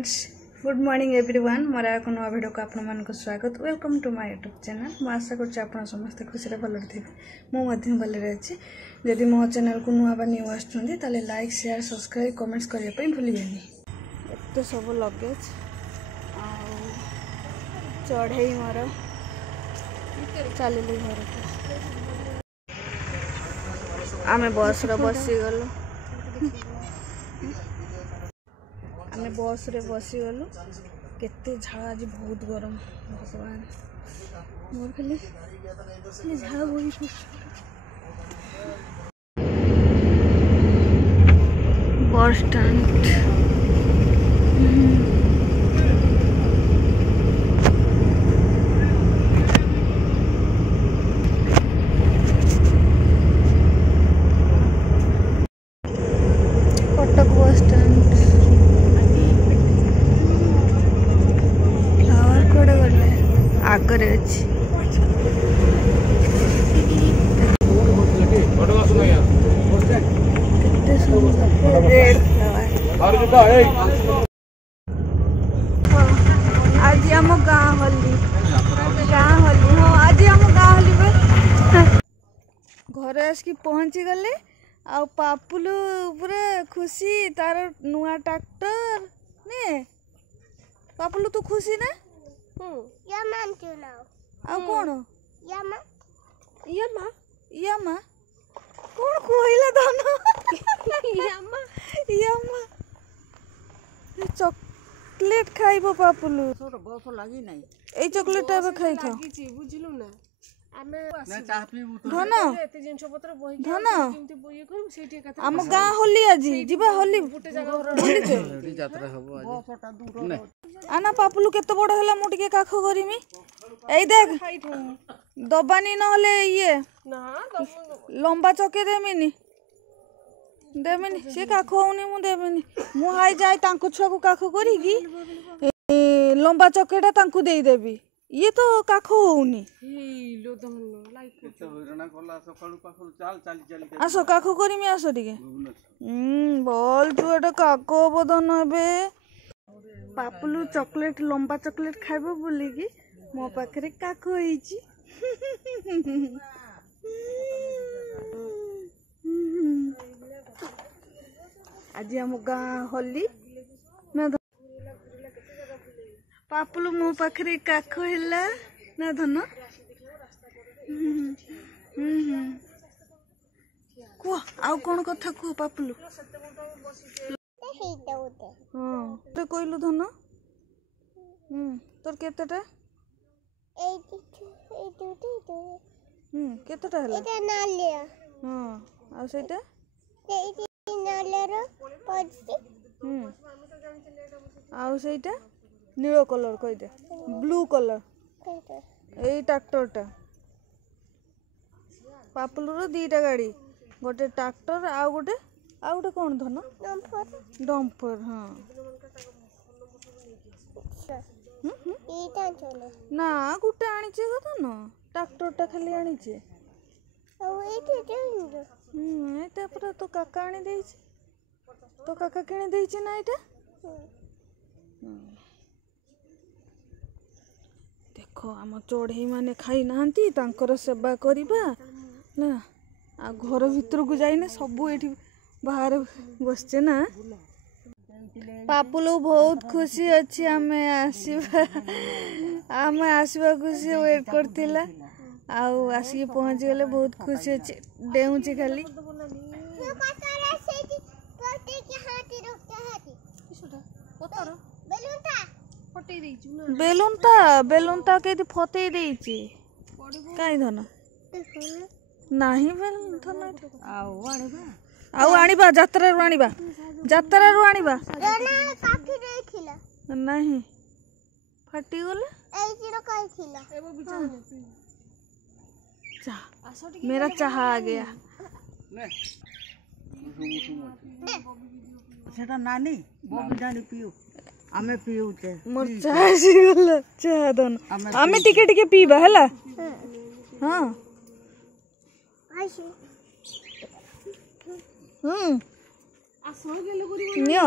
Friends good morning everyone मोर एक नुआ वीडियो को आपण मानक स्वागत welcome to my YouTube channel मु आशा कर समस्त खुशी भल थे मुझे भलि अच्छी जदि मो चैनल को नुआ बा न्यू आसुँच ताले लाइक शेयर सब्सक्राइब कमेंट्स करने भूलें एत सब लगेज चढ़े मोर चलिए घर आम बस बसीगलु आम बस रे बसीगलु केते झाड़ आज बहुत गरम भगवान मोर खाली झाड़ बोही bus stand Cuttack bus stand flower कोड़े गले आगरे अच्छी रेड फ्लावर आज आम गाँ होली हाँ आज आम गाँ होली घर आसिक पहुँची गले आ पापुलू पूरा खुशी तार नुआ ट्रैक्टर ने पापुलू तू खुशी ना आ कौन यामा कौन कहला धन चॉकलेट खाइबो पापुलू बस लगी नहीं ए चॉकलेट एबे खाइ था बुझलु ना धन धन आम गाँ होली आज जीवा होली आना पापुलू केते बड़ होला मु टिके काख करिमी एई देख दबानी नहले ये लंबा चके देमिनी से काख होनी मु देमिनी मु हाई जाय तांको छुआ को काख करी की लंबा चकेटा तांको देई देबी ये तो काख होनी आस काख करमी आस टिके बोल तू एटा काख बदन हे पापुलू चॉकलेट लंबा चॉकलेट खाइबो बोलिकी मो पाखरे काख होईची आज हम गाँ होली ना पापुलू मो पाखरे काख हैला ना धन कुह आउ कौन कथा कुह पापुलू हाँ तो कहलु धन तोर केतेटा केतेटा हैला हाँ आ सेटा आउ सेटा नील कलर कही दे ब्लू कलर ए ट्रैक्टरटा पापुलूर दीटा गाड़ी गोटे ट्रैक्टर आउ गोटे कौन धन डम्पर हाँ ना गोटे आनीचे धन ट्रैक्टरटा खाली आनीचे एटा पूरा तो काका आनी देइछि तो काका किणी देइछि ना एटा देख आम चढ़ई माने खाई नांती तांकर सेवा करिबा ना आ घर भीतर को जाइने सबू एठी बाहर बसचे ना पापुलू बहुत खुशी अच्छी आमे आसवा खुशी वेट करथिला आउ आसिक पहुँच गले बहुत खुशी अच्छी डेउची खाली बेलून ता के फतई देइची काई धन नाही बेलून धन आउ आनिबा जात्रा रु आनिबा नहीं फाटी गले मेरा चाह आ गया सेटा नानी बबी डानी पियो आमे पियो ते मोर चाह गला चाह दन आमे टिके टिके पीबा हला हां आसो गेलो गुरी नियो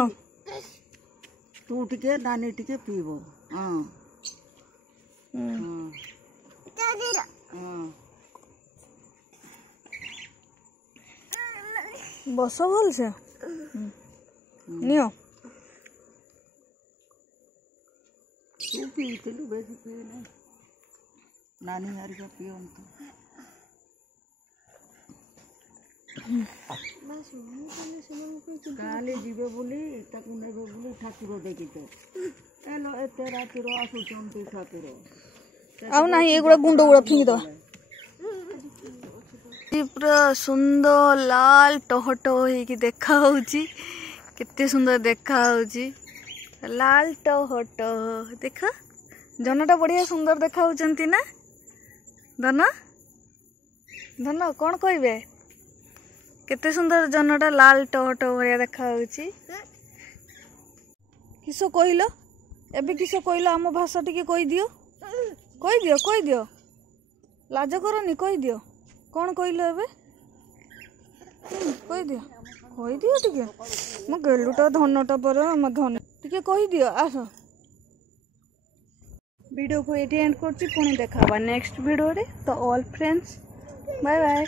तू टिके नानी टिके पीबो हाँ बस भल से नियो तू पीतलु बेसी पी ना नानी हरिका पियो तो काले जीवे बोली ताकू नेबे बोली ठाकुर देखी तो एलो एते रातिर आसुचंती ठाकुर आउ ना एगुड़ा गुंड गुड़ा फिंगी दो पूरा सुंदर लाल टहटो होइकी देखा होउची केते सुंदर देखा होउची लाल टहटो देखा जनटा बढ़िया सुंदर देखा होउचंती ना धन धन कौन कहबे केते सुंदर जनटा लाल टहटो भरिया देखा होउची किसो कहलो एबे किसो कहलो आम भाषा टिके कहि दियो कहि दियो लाज करनी कहि दियो कौन कहलो एबे कहि दियो टिके मो गेलुटा धनटा पर म धन टिके कहि दियो आस वीडियो को एटी एंड करछि पुणी देखाबा नेक्स्ट वीडियो रे तो ऑल फ्रेंड्स बाय बाय।